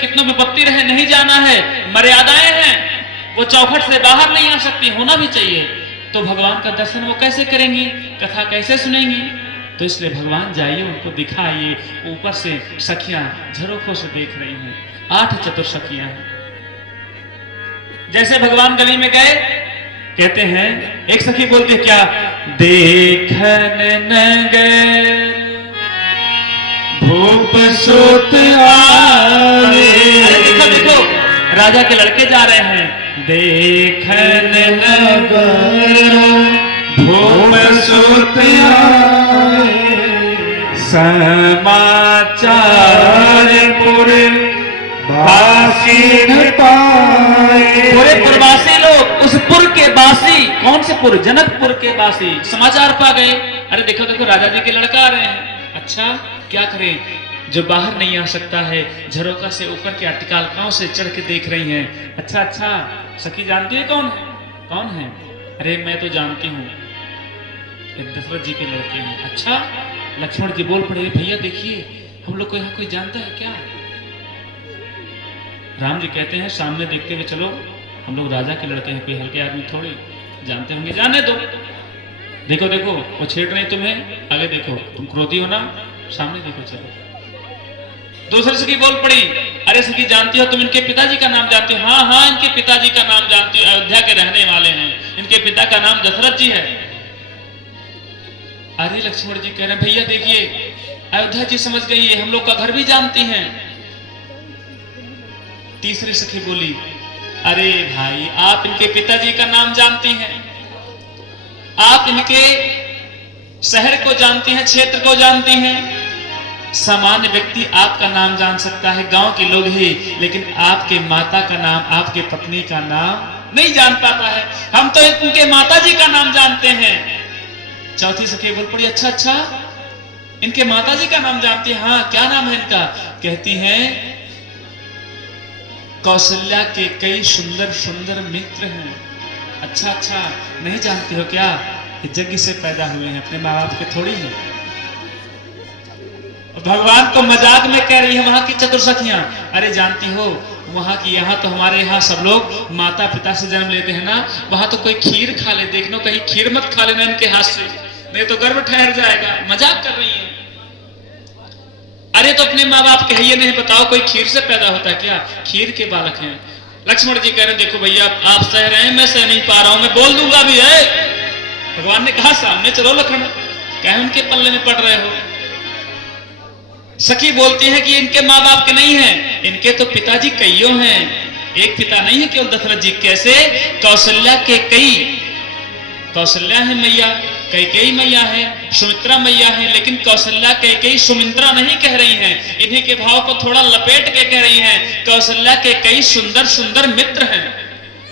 कितना विपत्ति रहे नहीं जाना है, मर्यादाएं हैं, वो चौखट से बाहर नहीं आ सकती, होना भी चाहिए। तो भगवान का दर्शन वो कैसे करेंगी, कथा कैसे सुनेंगी? तो इसलिए भगवान जाइए, उनको दिखाइए। ऊपर से सखियां झरोखों से देख रही हैं, 8 चतुर सखियां हैं। जैसे भगवान गली में गए, कहते हैं, एक सखी बोलती है क्या, देखन नगर भूप सुत आए। देखो देखो, राजा के लड़के जा रहे हैं। देखन नगर भूप सुत आए, समाचार पुर बासी पाए। पूरे पुरवासी लोग, उस पुर के बासी, कौन से पुर, जनकपुर के बासी समाचार पा गए। अरे देखो देखो, राजा जी के लड़का आ रहे हैं। अच्छा, क्या करें, जो बाहर नहीं आ सकता है, झरोका से ऊपर के अटकालकाओं से चढ़ के देख रही हैं। अच्छा अच्छा, सखी जानती है कौन है? कौन है? अरे मैं तो जानती हूँ, दशरथ जी के लड़के हैं। अच्छा, लक्ष्मण जी बोल पड़े, भैया देखिए, हम लोग को यहाँ कोई जानता है क्या? राम जी कहते हैं, सामने देखते हुए चलो, हम लोग राजा के लड़के हैं, कोई हल्के आदमी थोड़ी, जानते होंगे, जाने दो। देखो देखो, वो छेड़ रहे तुम्हें, आगे देखो, तुम क्रोधी हो ना, सामने देखो, चलो। दूसरी सखी बोल पड़ी, अरे सखी जानती हो, तुम इनके पिताजी का नाम जानती हो? हाँ हाँ, इनके पिताजी का नाम जानती हो, अयोध्या के रहने वाले हैं, इनके पिता का नाम दशरथ जी है। अरे लक्ष्मण जी कह रहे हैं, भैया देखिए, अयोध्या जी समझ गई है, हम लोग का घर भी जानती हैं। तीसरी सखी बोली, अरे भाई, आप इनके पिताजी का नाम जानती हैं, आप इनके शहर को जानती हैं, क्षेत्र को जानती हैं। सामान्य व्यक्ति आपका नाम जान सकता है, गांव के लोग ही, लेकिन आपके माता का नाम, आपके पत्नी का नाम नहीं जान पाता है। हम तो इनके माता जी का नाम जानते हैं। चौथी सखी बोल पड़ी, अच्छा अच्छा, इनके माता जी का नाम जानती है? हाँ, क्या नाम है इनका? कहती हैं, कौशल्या के कई सुंदर सुंदर मित्र हैं। अच्छा अच्छा, नहीं जानती हो क्या? यज्ञ से पैदा हुए हैं, अपने माँ बाप के थोड़ी हैं। भगवान को मजाक में कह रही है वहां की चतुर सखियां, अरे जानती हो, वहां की, यहाँ तो हमारे यहाँ सब लोग माता पिता से जन्म लेते हैं ना, वहां तो कोई खीर खा ले, देखना कहीं खीर मत खा लेना इनके हाथ से, नहीं तो गर्भ ठहर जाएगा। मजाक कर रही है। अरे तो अपने माँ बाप कहिए, नहीं बताओ, कोई खीर से पैदा होता है क्या? खीर के बालक हैं। लक्ष्मण जी कह रहे हैं, देखो भैया, आप सह रहे हैं, मैं सह नहीं पा रहा हूं, मैं बोल दूंगा भी है। भगवान ने कहा, सामने चलो लखन, क्या उनके पल्ले में पड़ रहे हो? सखी बोलती है कि इनके माँ बाप के नहीं हैं, इनके तो पिताजी कईयों हैं, एक पिता नहीं है केवल दशरथ जी। कैसे? कौशल्या के कई, कौशल्या है मैया, कैकेयी मैया है, सुमित्रा मैया है, लेकिन कौशल्या कैकेयी सुमित्रा नहीं कह रही हैं, इन्हीं के भाव को थोड़ा लपेट के कह रही हैं, कौशल्या के कई सुंदर सुंदर मित्र हैं,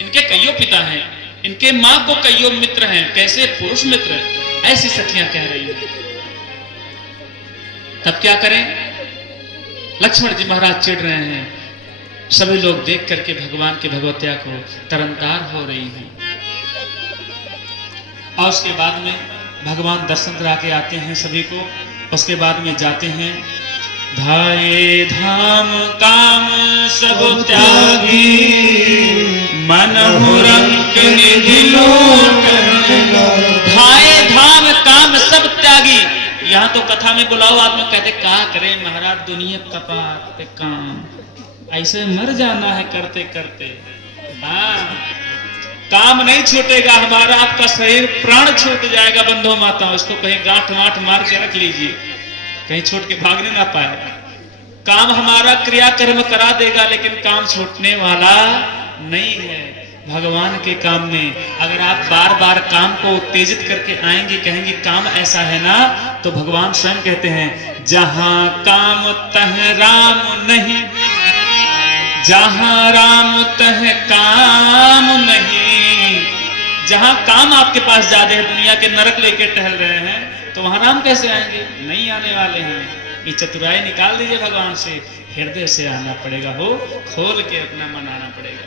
इनके कईयों पिता हैं, इनके माँ को कईयों मित्र हैं। कैसे? पुरुष मित्र। ऐसी सखियां कह रही हैं। तब क्या करें? लक्ष्मण जी महाराज चिढ़ रहे हैं, सभी लोग देख करके भगवान की भगवतिया को तरनतार हो रही हैं। और उसके बाद में भगवान दर्शन करा के आते हैं सभी को। उसके बाद में जाते हैं, धाये धाम काम सब त्यागी, मनहु रंग निधि लोट। धाये धाम काम सब त्यागी। यहाँ तो कथा में बुलाओ आदमी कहते, का करे महाराज, दुनिया कपात पे काम, ऐसे मर जाना है करते करते। हाँ, काम नहीं छूटेगा हमारा, आपका शरीर प्राण छूट जाएगा बंधु माता, उसको कहीं गांठ वाठ मार के रख लीजिए, कहीं छोड़ के भागने ना पाए। काम हमारा क्रियाकर्म करा देगा, लेकिन काम छूटने वाला नहीं है। भगवान के काम में अगर आप बार बार काम को उत्तेजित करके आएंगे, कहेंगे काम ऐसा है ना, तो भगवान स्वयं कहते हैं, जहां काम तह राम नहीं, जहां राम तह काम नहीं। जहां काम आपके पास ज्यादा है, दुनिया के नरक लेके टहल रहे हैं, तो वहां राम कैसे आएंगे? नहीं आने वाले हैं। ये चतुराई निकाल दीजिए भगवान से, हृदय से आना पड़ेगा, हो खोल के अपना मन आना पड़ेगा।